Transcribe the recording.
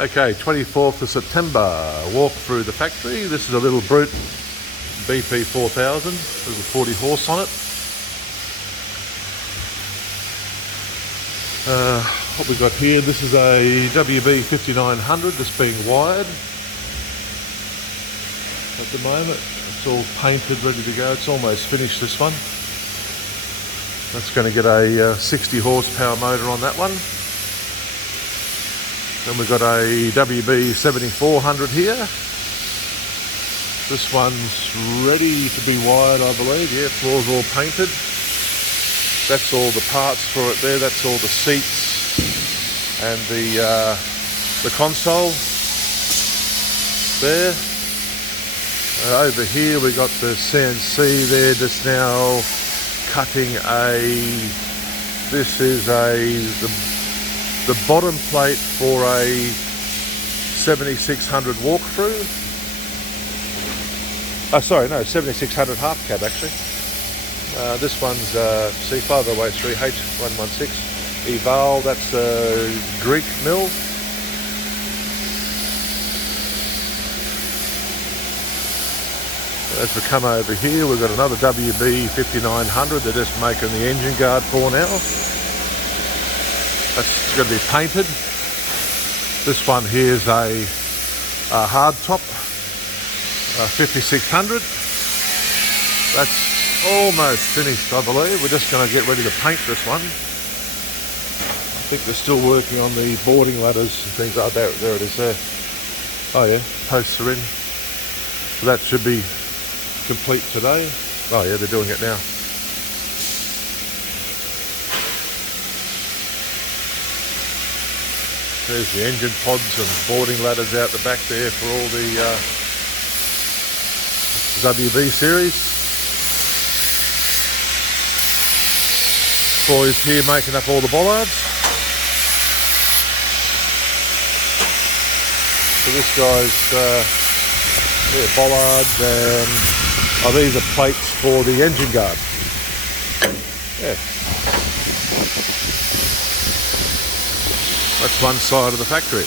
Okay, 24th of September, walk through the factory. This is a little Brute BP 4000, little 40 horse on it. What we got here, this is a WB 5900 that's being wired at the moment. It's all painted, ready to go. It's almost finished, this one. That's going to get a 60 horsepower motor on that one. Then we've got a WB 7400 here. This one's ready to be wired, I believe. Yeah, floor's all painted. That's all the parts for it there. That's all the seats and the console there. Over here we got the CNC there just now cutting this is the bottom plate for a 7600 walkthrough. Oh, sorry, no, 7600 half cab actually. This one's C503 H116 Eval. That's a Greek mill. As we come over here, we've got another WB 5900. They're just making the engine guard for now. That's going to be painted. This one here is a hard top 5600. That's almost finished, I believe. We're just going to get ready to paint this one. I think they're still working on the boarding ladders and things like that. There it is there. Oh yeah, posts are in. So that should be complete today. Oh yeah, they're doing it now. There's the engine pods and boarding ladders out the back there for all the WB series. Boys here making up all the bollards. So this guy's bollards, and these are plates for the engine guard. Yeah. That's one side of the factory.